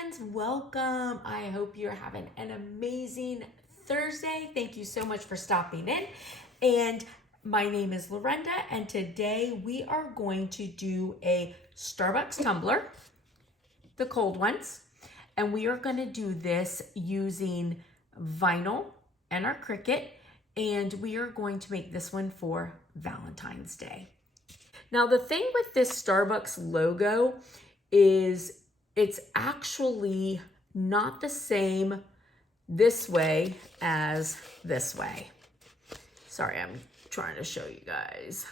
friends, welcome. I hope you're having an amazing Thursday. Thank you so much for stopping in. And my name is Lorenda, and today we are going to do a Starbucks tumbler, the cold ones. And we are going to do this using vinyl and our Cricut, and we are going to make this one for Valentine's Day. Now, the thing with this Starbucks logo is it's actually not the same this way as this way. Sorry, I'm trying to show you guys.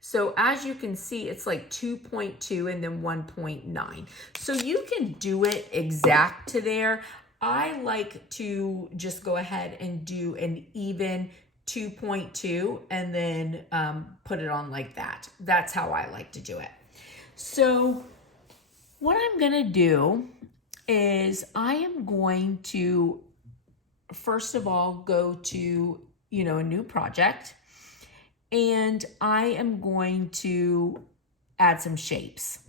So as you can see, it's like 2.2 and then 1.9. So you can do it exact to there. I like to just go ahead and do an even 2.2 and then put it on like that. That's how I like to do it. So what I'm gonna do is I am going to, first of all, go to, a new project, and I am going to add some shapes.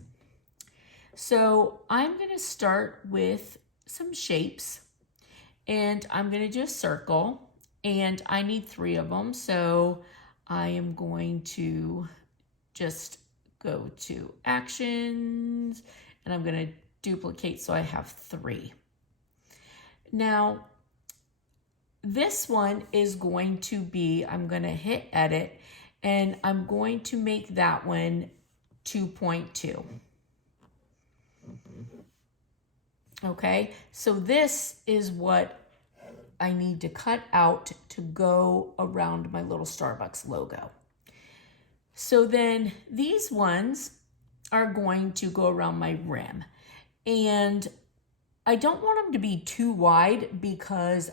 So I'm gonna start with some shapes, and I'm gonna do a circle, and I need 3 of them. So I am going to just go to actions, and I'm going to duplicate so I have 3. Now, this one is going to be, I'm going to hit edit, and I'm going to make that one 2.2. Okay, so this is what I need to cut out to go around my little Starbucks logo. So then these ones are going to go around my rim. And I don't want them to be too wide because,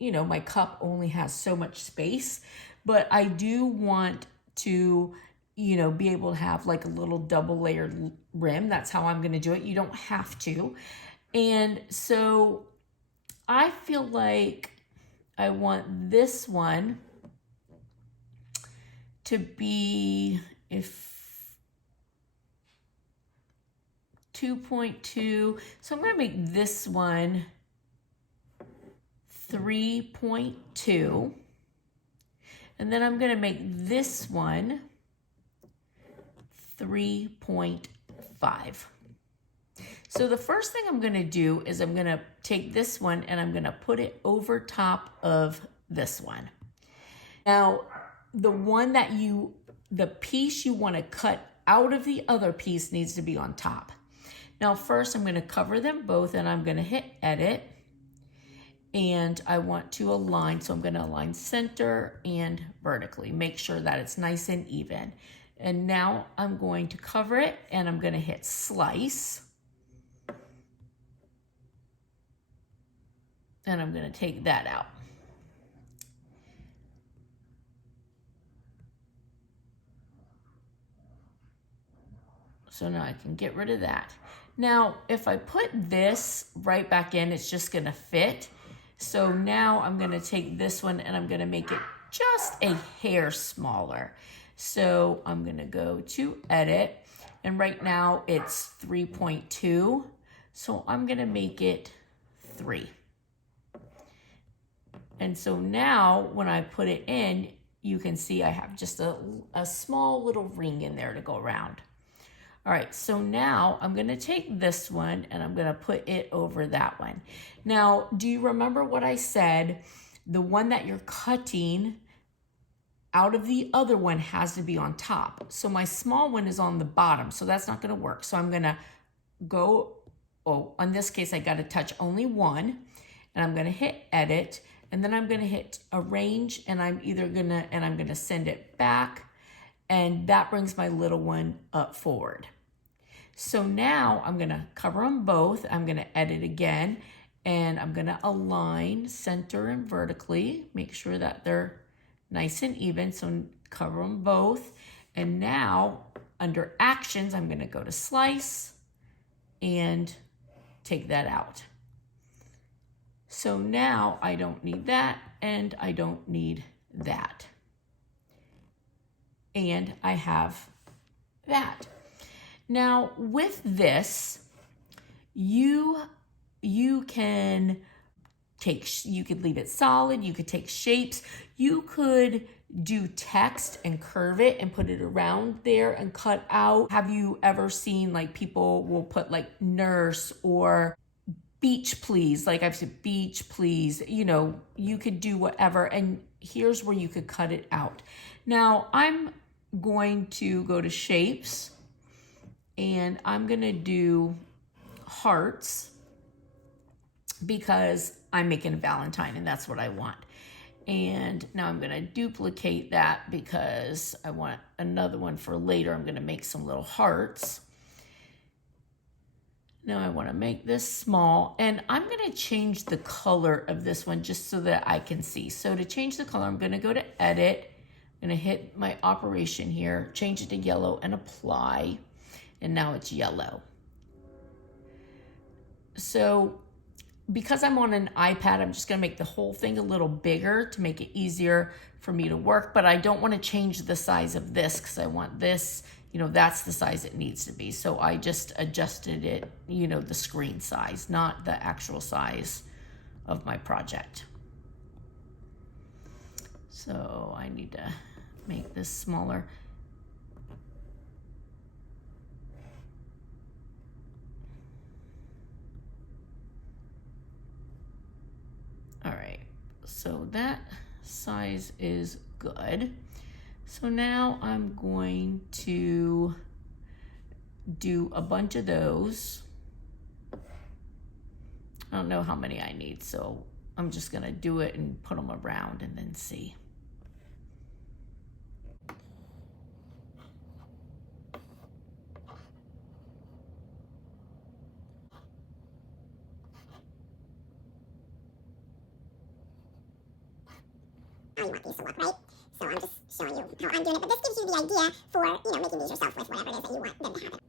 my cup only has so much space. But I do want to, be able to have like a little double layered rim. That's how I'm going to do it. You don't have to. And so I feel like I want this one to be, if 2.2, so I'm going to make this one 3.2, and then I'm going to make this one 3.5. So the first thing I'm going to do is I'm going to take this one and I'm going to put it over top of this one. Now, the piece you want to cut out of the other piece needs to be on top. Now, first I'm going to cover them both, and I'm going to hit edit, and I want to align. So I'm going to align center and vertically, make sure that it's nice and even. And now I'm going to cover it, and I'm going to hit slice. And I'm going to take that out. So now I can get rid of that. Now, if I put this right back in, it's just going to fit. So now I'm going to take this one and I'm going to make it just a hair smaller. So I'm going to go to edit, and right now it's 3.2. So I'm going to make it 3. And so now when I put it in, you can see I have just a small little ring in there to go around. All right, so now I'm going to take this one and I'm going to put it over that one. Now, do you remember what I said? The one that you're cutting out of the other one has to be on top. So my small one is on the bottom, so that's not going to work. So I'm going to go, in this case, I got to touch only one, and I'm going to hit edit, and then I'm going to hit arrange, and I'm going to send it back. And that brings my little one up forward. So now I'm going to cover them both. I'm going to edit again, and I'm going to align center and vertically, make sure that they're nice and even. So cover them both. And now under actions, I'm going to go to slice and take that out. So now I don't need that, and I don't need that. And I have that. Now with this, you can you could leave it solid, you could take shapes, you could do text and curve it and put it around there and cut out. Have you ever seen like people will put like nurse or beach please, like I've said beach please, you know, you could do whatever, and here's where you could cut it out. Now I'm going to go to shapes and I'm gonna do hearts because I'm making a Valentine and that's what I want. And now I'm gonna duplicate that because I want another one for later. I'm gonna make some little hearts. Now I wanna make this small, and I'm gonna change the color of this one just so that I can see. So to change the color, I'm gonna go to edit, I'm gonna hit my operation here, change it to yellow and apply, and now it's yellow. So because I'm on an iPad, I'm just gonna make the whole thing a little bigger to make it easier for me to work, but I don't wanna change the size of this because I want this, you know, that's the size it needs to be. So I just adjusted it, you know, the screen size, not the actual size of my project. So I need to make this smaller. All right, so that size is good. So now I'm going to do a bunch of those. I don't know how many I need, so I'm just gonna do it and put them around and then see. How you want these to look, right? So I'm just showing you how I'm doing it, but this gives you the idea for, you know, making these yourself with whatever it is that you want them to happen.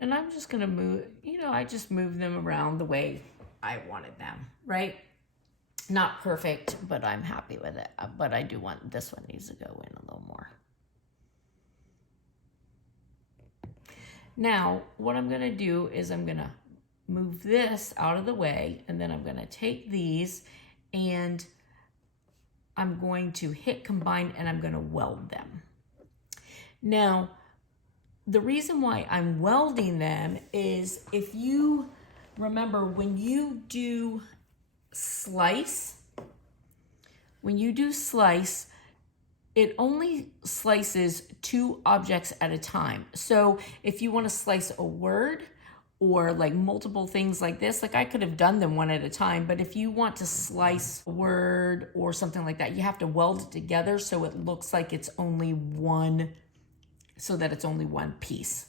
And I'm just gonna move, you know, I just move them around the way I wanted them, right? Not perfect, but I'm happy with it. But I do want, this one needs to go in a little more. Now, what I'm gonna do is I'm gonna move this out of the way, and then I'm gonna take these and I'm going to hit combine and I'm gonna weld them. Now, the reason why I'm welding them is if you remember when you do slice, it only slices 2 objects at a time. So if you want to slice a word or like multiple things like this, like I could have done them one at a time, but if you want to slice a word or something like that, you have to weld it together so it looks like it's only one, so that it's only one piece.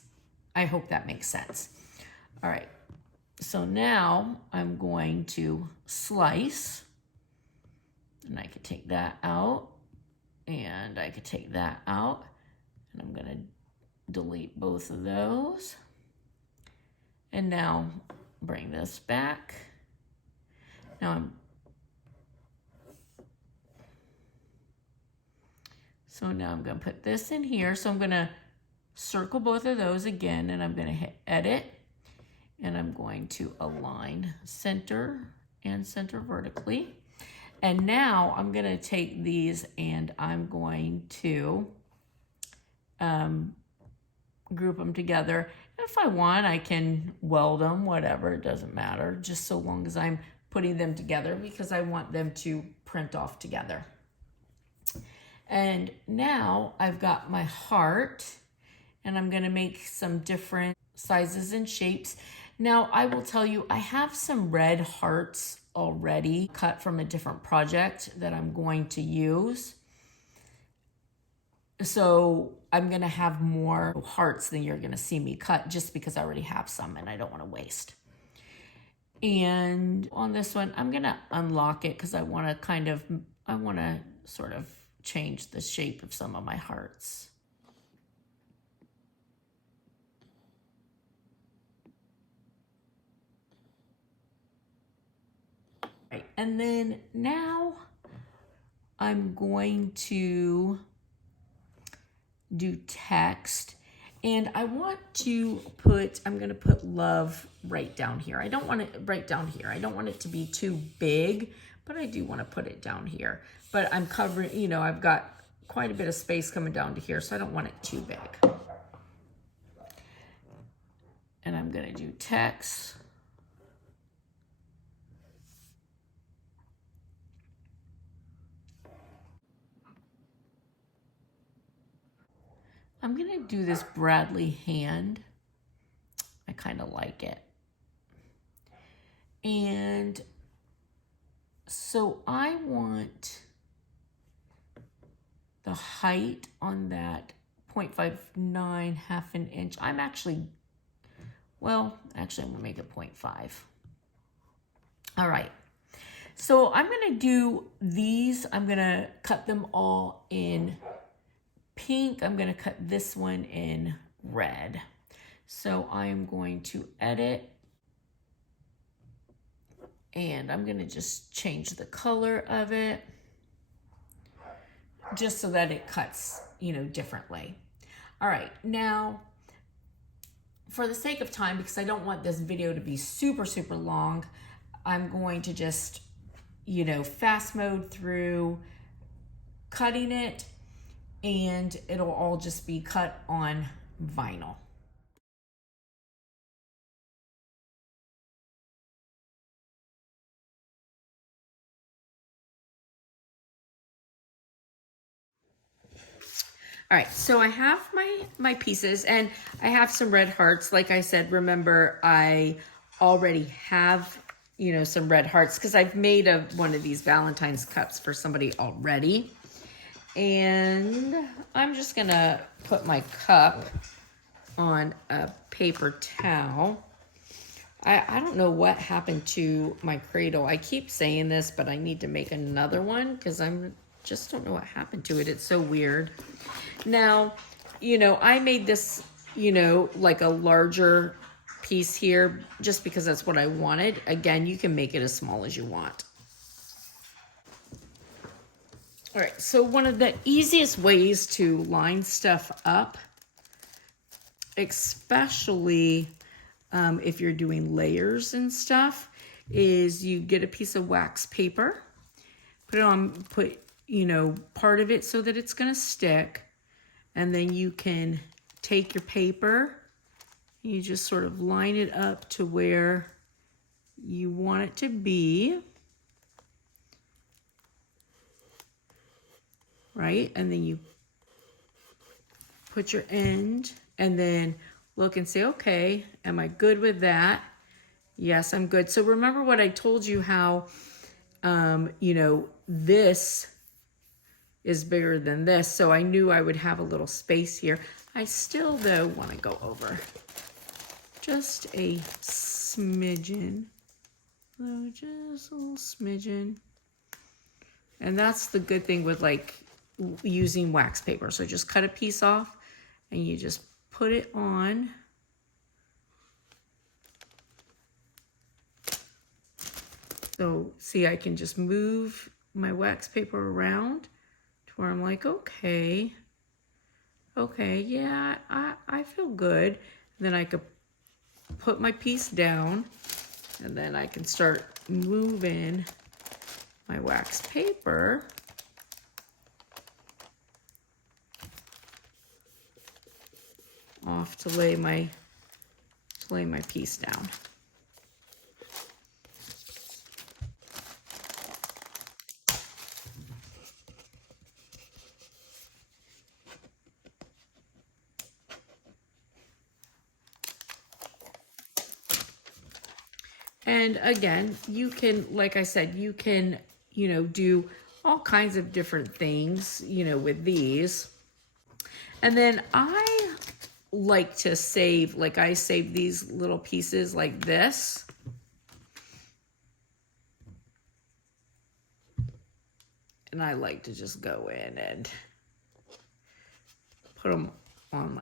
I hope that makes sense. All right, so now I'm going to slice, and I could take that out, and I could take that out, and I'm gonna delete both of those. And now bring this back. So now I'm gonna put this in here. So I'm gonna circle both of those again, and I'm gonna hit edit, and I'm going to align center and center vertically. And now I'm gonna take these and I'm going to group them together. If I want, I can weld them, whatever, it doesn't matter, just so long as I'm putting them together because I want them to print off together. And now I've got my heart, and I'm gonna make some different sizes and shapes. Now I will tell you, I have some red hearts already cut from a different project that I'm going to use. So I'm going to have more hearts than you're going to see me cut just because I already have some and I don't want to waste. And on this one, I'm going to unlock it because I want to sort of change the shape of some of my hearts. Right. And then now I'm going to do text, and I'm going to put love right down here. I don't want it right down here. I don't want it to be too big, but I do want to put it down here. But I'm covering, I've got quite a bit of space coming down to here, so I don't want it too big. And I'm going to do text. I'm going to do this Bradley hand. I kind of like it. And so I want the height on that 0.59, half an inch. I'm going to make it 0.5. All right. So I'm going to do these. I'm going to cut them all in pink. I'm going to cut this one in red. So I'm going to edit, and I'm going to just change the color of it just so that it cuts, differently. All right, now for the sake of time, because I don't want this video to be super, super long, I'm going to just, fast mode through cutting it, and it'll all just be cut on vinyl. All right, so I have my pieces, and I have some red hearts. Like I said, remember, I already have, some red hearts because I've made one of these Valentine's cups for somebody already. And I'm just going to put my cup on a paper towel. I don't know what happened to my cradle. I keep saying this, but I need to make another one because just don't know what happened to it. It's so weird. Now, I made this, like a larger piece here just because that's what I wanted. Again, you can make it as small as you want. All right, so one of the easiest ways to line stuff up, especially if you're doing layers and stuff, is you get a piece of wax paper, put part of it so that it's going to stick. And then you can take your paper, you just sort of line it up to where you want it to be, right? And then you put your end, and then look and say, okay, am I good with that? Yes, I'm good. So remember what I told you, how, this is bigger than this, so I knew I would have a little space here. I still, though, want to go over just a smidgen. So just a little smidgen. And that's the good thing with using wax paper. So just cut a piece off and you just put it on. So see, I can just move my wax paper around where I'm like, okay, yeah, I feel good. And then I could put my piece down, and then I can start moving my wax paper off to lay my piece down. And again, you can, like I said, you can, you know, do all kinds of different things, you know, with these. And then I like to save, like I save these little pieces like this. And I like to just go in and put them on.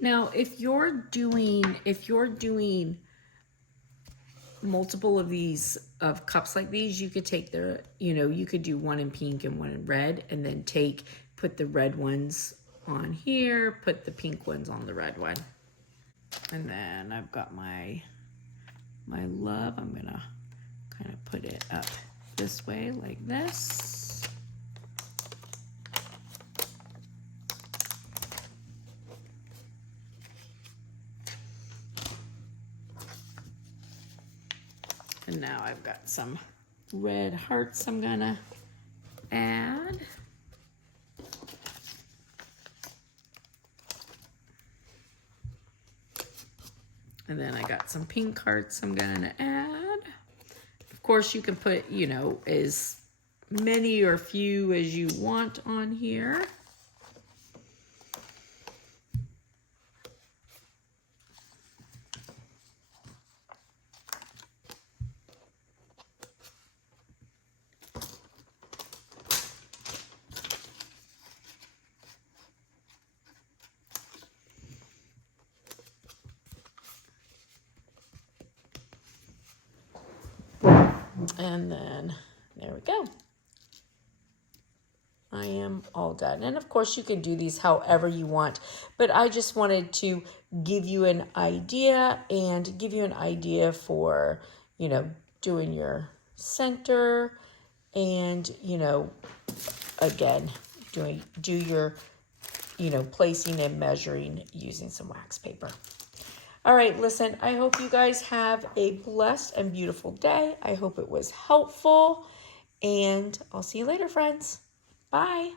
Now, if you're doing multiple of these of cups like these, you could take the, you know, you could do one in pink and one in red, and then put the red ones on here, put the pink ones on the red one. And then I've got my love. I'm gonna kind of put it up this way like this. And now I've got some red hearts I'm gonna add. And then I got some pink hearts I'm gonna add. Of course, you can put, you know, as many or few as you want on here. And then there we go. I am all done. And of course you can do these however you want, but I just wanted to give you an idea for, you know, doing your center and, you know, again, do your, you know, placing and measuring using some wax paper. All right, listen, I hope you guys have a blessed and beautiful day. I hope it was helpful, and I'll see you later, friends. Bye.